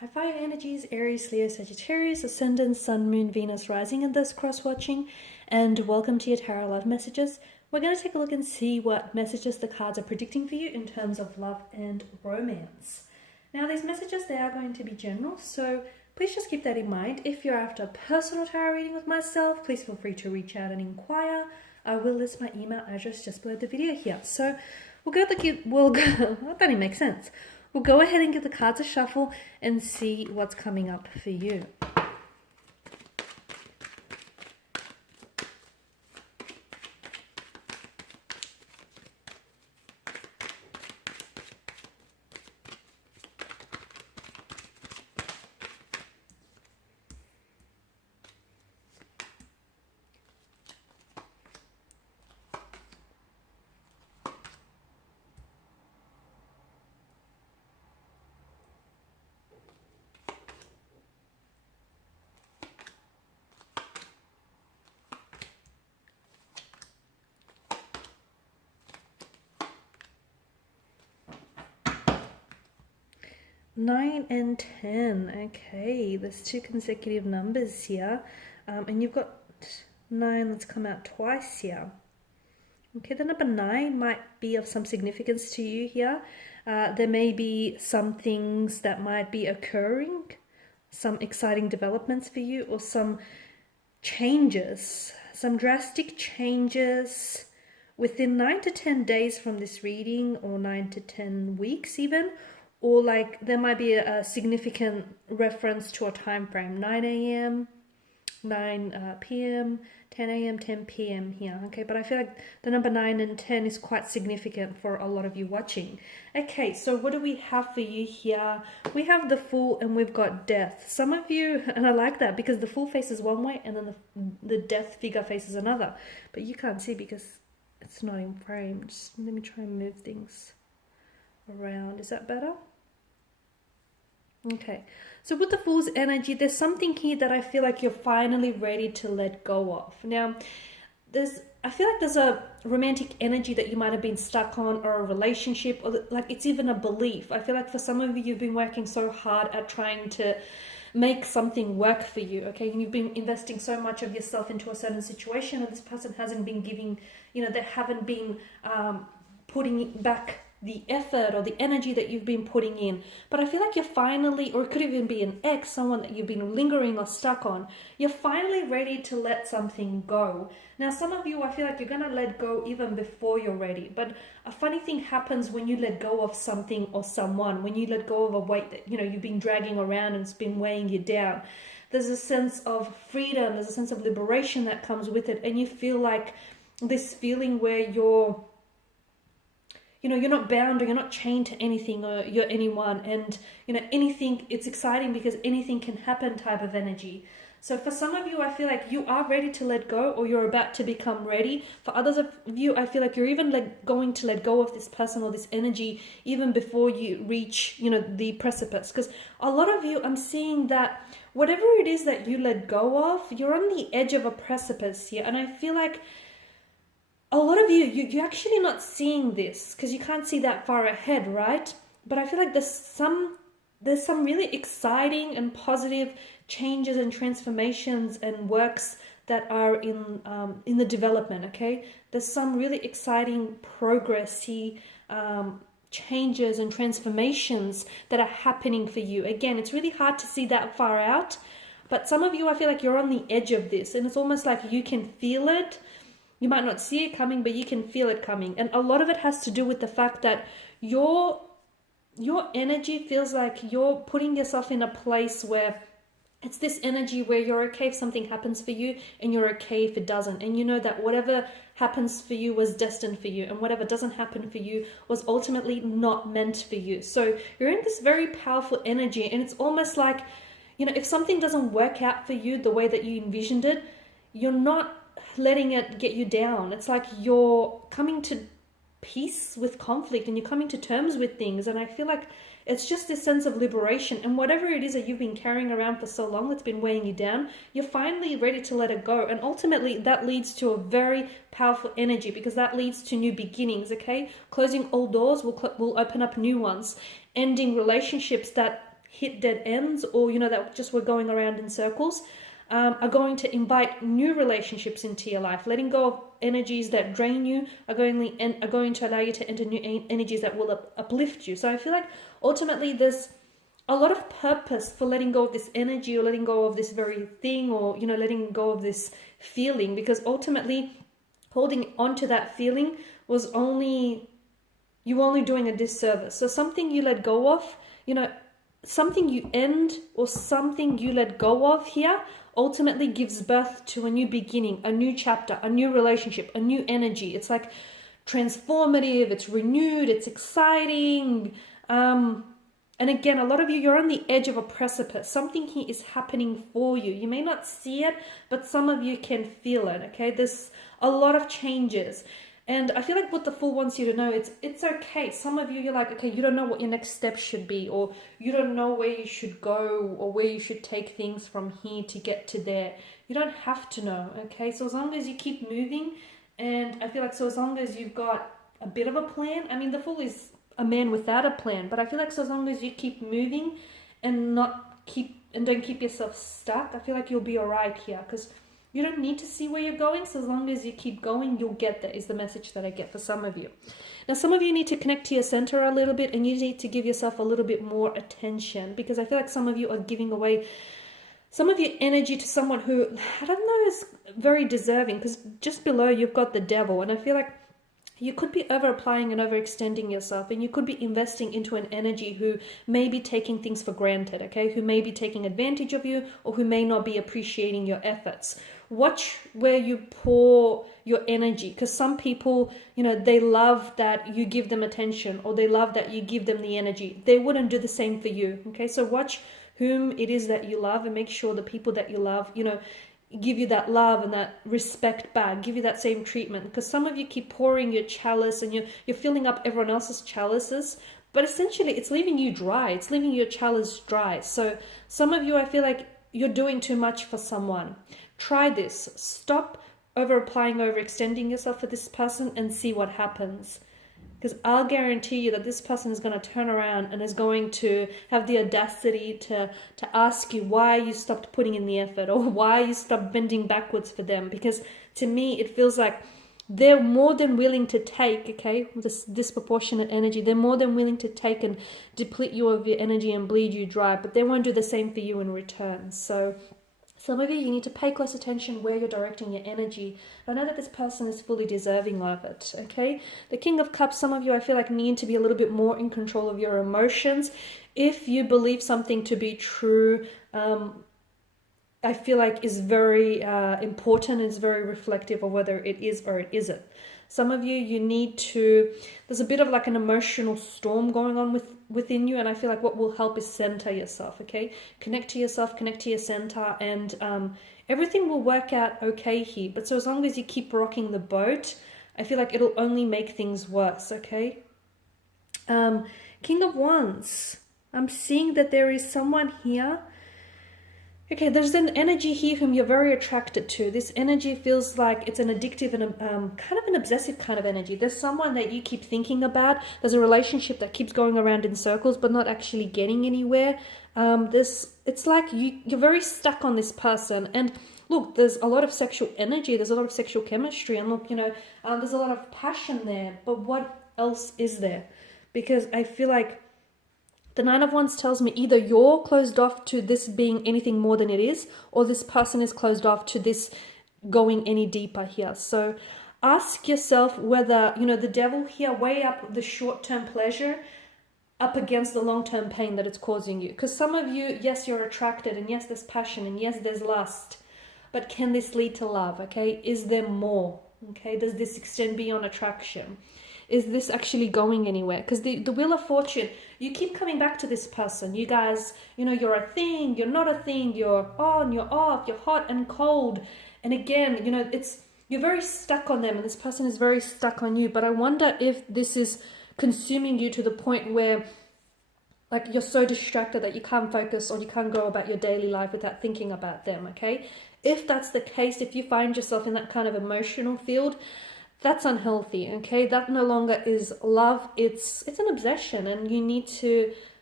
Hi Fire Energies, Aries, Leo, Sagittarius, Ascendant, Sun, Moon, Venus, Rising, and thus cross-watching, and welcome to your Tarot Love Messages. We're going to take a look and see what messages the cards are predicting for you in terms of love and romance. Now, these messages, they are going to be general, so please just keep that in mind. If you're after a personal tarot reading with myself, please feel free to reach out and inquire. I will list my email address just below the video here. So that didn't make sense. We'll go ahead and give the cards a shuffle and see what's coming up for you. Nine and 10. Okay, there's two consecutive numbers here. And you've got 9 that's come out twice here. Okay, the number 9 might be of some significance to you here. There may be some things that might be occurring, some exciting developments for you, or some changes, some drastic changes within 9 to 10 days from this reading, or 9 to 10 weeks even. Or like there might be a significant reference to a time frame, 9 a.m., 9 p.m., 10 a.m., 10 p.m. here. Okay, but I feel like the number 9 and 10 is quite significant for a lot of you watching. Okay, so what do we have for you here? We have the Fool and we've got Death. Some of you, and I like that because the Fool faces one way and then the Death figure faces another. But you can't see because it's not in frame. Just let me try and move things around. Is that better? Okay, so with the Fool's energy, there's something here that I feel like you're finally ready to let go of. Now, I feel like there's a romantic energy that you might have been stuck on, or a relationship, or like it's even a belief. I feel like for some of you, you've been working so hard at trying to make something work for you, okay? And you've been investing so much of yourself into a certain situation, and this person hasn't been giving, they haven't been putting back the effort or the energy that you've been putting in. But I feel like you're finally, or it could even be an ex, someone that you've been lingering or stuck on, you're finally ready to let something go. Now, some of you, I feel like you're going to let go even before you're ready. But a funny thing happens when you let go of something or someone, when you let go of a weight that, you've been dragging around and it's been weighing you down. There's a sense of freedom, there's a sense of liberation that comes with it. And you feel like this feeling where you're not bound or you're not chained to anything or you're anyone, and anything, it's exciting because anything can happen type of energy. So for some of you, I feel like you are ready to let go, or you're about to become ready. For others of you, I feel like you're even going to let go of this person or this energy even before you reach the precipice. Because a lot of you, I'm seeing that whatever it is that you let go of, you're on the edge of a precipice here. And I feel like a lot of you're actually not seeing this because you can't see that far ahead, right? But I feel like there's some really exciting and positive changes and transformations and works that are in the development, okay? There's some really exciting progressy changes and transformations that are happening for you. Again, it's really hard to see that far out, but some of you, I feel like you're on the edge of this, and it's almost like you can feel it. You might not see it coming, but you can feel it coming. And a lot of it has to do with the fact that your energy feels like you're putting yourself in a place where it's this energy where you're okay if something happens for you, and you're okay if it doesn't. And you know that whatever happens for you was destined for you, and whatever doesn't happen for you was ultimately not meant for you. So you're in this very powerful energy, and it's almost like, if something doesn't work out for you the way that you envisioned it, you're not letting it get you down. It's like you're coming to peace with conflict, and you're coming to terms with things. And I feel like it's just this sense of liberation, and whatever it is that you've been carrying around for so long that's been weighing you down, you're finally ready to let it go. And ultimately that leads to a very powerful energy, because that leads to new beginnings, okay? Closing old doors will open up new ones. Ending relationships that hit dead ends, or that just were going around in circles, are going to invite new relationships into your life. Letting go of energies that drain you are going to allow you to enter new energies that will uplift you. So I feel like ultimately there's a lot of purpose for letting go of this energy, or letting go of this very thing, or letting go of this feeling, because ultimately holding on to that feeling was only doing a disservice. So something you let go of, something you end, or something you let go of here ultimately gives birth to a new beginning, a new chapter, a new relationship, a new energy. It's like transformative, it's renewed, it's exciting. And again, a lot of you're on the edge of a precipice. Something here is happening for you. You may not see it, but some of you can feel it, okay? There's a lot of changes. And I feel like what the Fool wants you to know, it's okay. Some of you're like, okay, you don't know what your next step should be, or you don't know where you should go, or where you should take things from here to get to there. You don't have to know, okay? So as long as you keep moving, and I feel like so as long as you've got a bit of a plan, I mean, the Fool is a man without a plan, but I feel like so as long as you keep moving and don't keep yourself stuck, I feel like you'll be all right here, because you don't need to see where you're going. So as long as you keep going, you'll get there, is the message that I get for some of you. Now, some of you need to connect to your center a little bit, and you need to give yourself a little bit more attention, because I feel like some of you are giving away some of your energy to someone who, I don't know, is very deserving, because just below you've got the Devil, and I feel like you could be over applying and overextending yourself, and you could be investing into an energy who may be taking things for granted, okay? Who may be taking advantage of you, or who may not be appreciating your efforts. Watch where you pour your energy, because some people, they love that you give them attention, or they love that you give them the energy. They wouldn't do the same for you, okay? So watch whom it is that you love, and make sure the people that you love, give you that love and that respect back, give you that same treatment, because some of you keep pouring your chalice, and you're filling up everyone else's chalices, but essentially it's leaving you dry. It's leaving your chalice dry. So some of you, I feel like you're doing too much for someone. Try this. Stop over applying, overextending yourself for this person, and see what happens. Because I'll guarantee you that this person is going to turn around and is going to have the audacity to ask you why you stopped putting in the effort, or why you stopped bending backwards for them. Because to me, it feels like they're more than willing to take, okay, this disproportionate energy. They're more than willing to take and deplete you of your energy and bleed you dry, but they won't do the same for you in return. So some of you need to pay close attention where you're directing your energy. I know that this person is fully deserving of it, okay? The King of Cups, some of you, I feel like, need to be a little bit more in control of your emotions. If you believe something to be true, I feel like is very important, is very reflective of whether it is or it isn't. Some of you need to, there's a bit of like an emotional storm going on within you, and I feel like what will help is center yourself, okay? Connect to yourself, connect to your center, and everything will work out okay here. But so as long as you keep rocking the boat, I feel like it'll only make things worse, okay? King of Wands, I'm seeing that there is someone here. Okay, there's an energy here whom you're very attracted to. This energy feels like it's an addictive and kind of an obsessive kind of energy. There's someone that you keep thinking about. There's a relationship that keeps going around in circles but not actually getting anywhere. It's like you're very stuck on this person. And look, there's a lot of sexual energy. There's a lot of sexual chemistry. And look, there's a lot of passion there. But what else is there? Because I feel like the Nine of Wands tells me either you're closed off to this being anything more than it is, or this person is closed off to this going any deeper here. So ask yourself whether, the Devil here, weigh up the short-term pleasure up against the long-term pain that it's causing you. Because some of you, yes, you're attracted, and yes, there's passion, and yes, there's lust. But can this lead to love, okay? Is there more, okay? Does this extend beyond attraction? Is this actually going anywhere? Because the Wheel of Fortune, you keep coming back to this person. You guys, you're a thing, you're not a thing, you're on, you're off, you're hot and cold. And again, you're very stuck on them, and this person is very stuck on you. But I wonder if this is consuming you to the point where, like, you're so distracted that you can't focus, or you can't go about your daily life without thinking about them, okay? If that's the case, if you find yourself in that kind of emotional field, that's unhealthy, okay? That no longer is love. It's an obsession, and you need to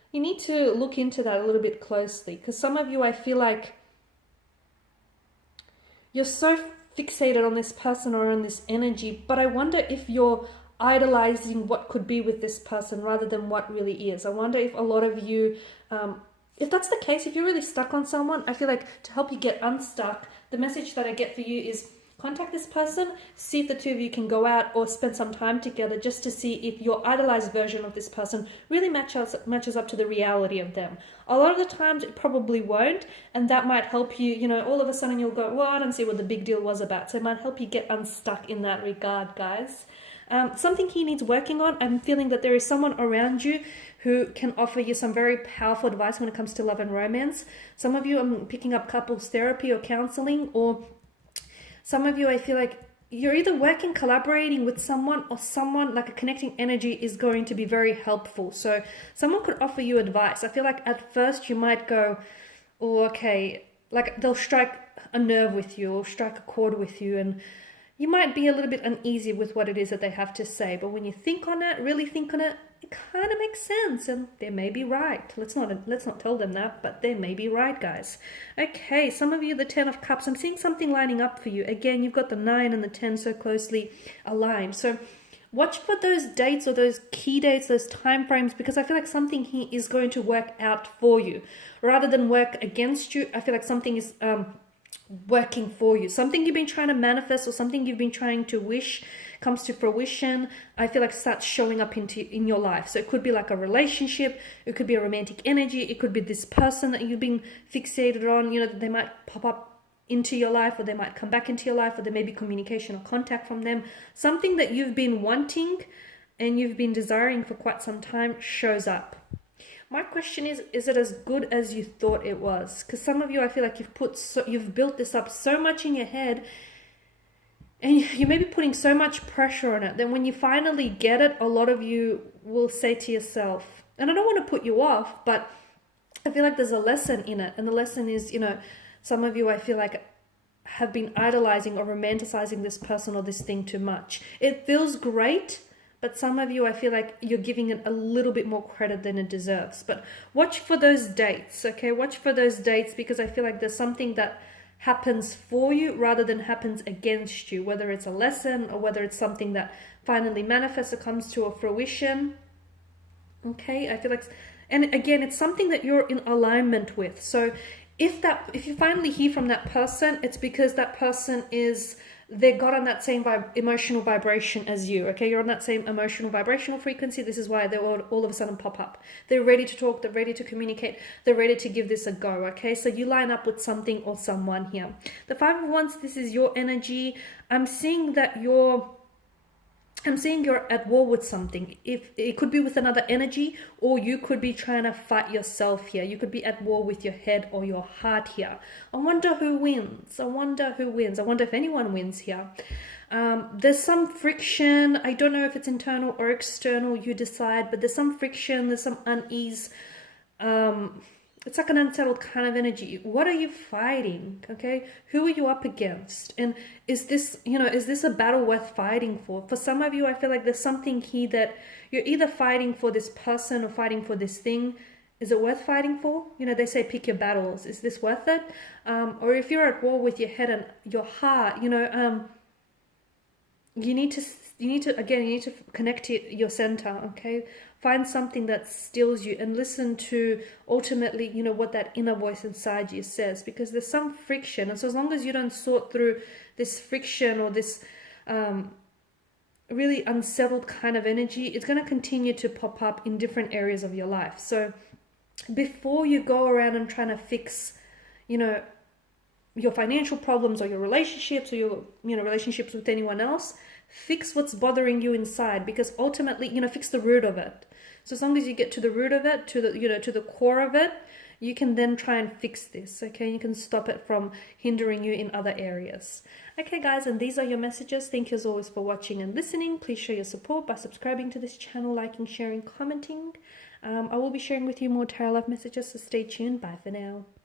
you need to look into that a little bit closely, because some of you, I feel like you're so fixated on this person or on this energy, but I wonder if you're idolizing what could be with this person rather than what really is. I wonder if a lot of you, if that's the case, if you're really stuck on someone, I feel like to help you get unstuck, the message that I get for you is contact this person, see if the two of you can go out or spend some time together, just to see if your idolized version of this person really matches up to the reality of them. A lot of the times it probably won't, and that might help you, all of a sudden you'll go, well, I don't see what the big deal was about. So it might help you get unstuck in that regard, guys. Something he needs working on. I'm feeling that there is someone around you who can offer you some very powerful advice when it comes to love and romance. Some of you are picking up couples therapy or counseling, or some of you, I feel like you're either working, collaborating with someone, or someone like a connecting energy is going to be very helpful. So someone could offer you advice. I feel like at first you might go, oh, okay, like they'll strike a nerve with you or strike a chord with you, and you might be a little bit uneasy with what it is that they have to say. But when you think on it, really think on it, it kind of makes sense, and they may be right. Let's not tell them that, but they may be right, guys. Okay, some of you, the 10 of Cups, I'm seeing something lining up for you. Again, you've got the 9 and the 10 so closely aligned. So watch for those dates or those key dates, those time frames, because I feel like something here is going to work out for you rather than work against you. I feel like something is working for you. Something you've been trying to manifest or something you've been trying to wish comes to fruition. I feel like starts showing up in your life. So it could be like a relationship, it could be a romantic energy, it could be this person that you've been fixated on, that they might pop up into your life, or they might come back into your life, or there may be communication or contact from them. Something that you've been wanting and you've been desiring for quite some time shows up. My question is it as good as you thought it was? Because some of you, I feel like you've built this up so much in your head, and you may be putting so much pressure on it, then when you finally get it, a lot of you will say to yourself, and I don't want to put you off, but I feel like there's a lesson in it. And the lesson is, some of you, I feel like, have been idolizing or romanticizing this person or this thing too much. It feels great, but some of you, I feel like you're giving it a little bit more credit than it deserves. But watch for those dates, okay? Watch for those dates, because I feel like there's something that happens for you rather than happens against you, whether it's a lesson or whether it's something that finally manifests or comes to a fruition. Okay, I feel like, and again, it's something that you're in alignment with. So if you finally hear from that person, it's because that person they got on that same emotional vibration as you, okay? You're on that same emotional vibrational frequency. This is why they all of a sudden pop up. They're ready to talk. They're ready to communicate. They're ready to give this a go, okay? So you line up with something or someone here. The 5 of Wands, this is your energy. I'm seeing you're at war with something. If it could be with another energy, or you could be trying to fight yourself here. You could be at war with your head or your heart here. I wonder who wins. I wonder if anyone wins here. There's some friction. I don't know if it's internal or external, you decide, but there's some friction, there's some unease. It's like an unsettled kind of energy. What are you fighting? Okay, who are you up against? And is this a battle worth fighting for? For some of you, I feel like there's something here that you're either fighting for this person or fighting for this thing. Is it worth fighting for? They say pick your battles. Is this worth it? Or if you're at war with your head and your heart, you need to connect to your center, okay? Find something that stills you and listen to ultimately, what that inner voice inside you says, because there's some friction. And so as long as you don't sort through this friction or this really unsettled kind of energy, it's going to continue to pop up in different areas of your life. So before you go around and trying to fix, your financial problems or your relationships or your relationships with anyone else, fix what's bothering you inside, because ultimately fix the root of it. So as long as you get to the root of it, to the core of it, you can then try and fix this, okay? You can stop it from hindering you in other areas. Okay guys, and these are your messages. Thank you as always for watching and listening. Please show your support by subscribing to this channel, liking, sharing, commenting. I will be sharing with you more tarot love messages, so stay tuned. Bye for now.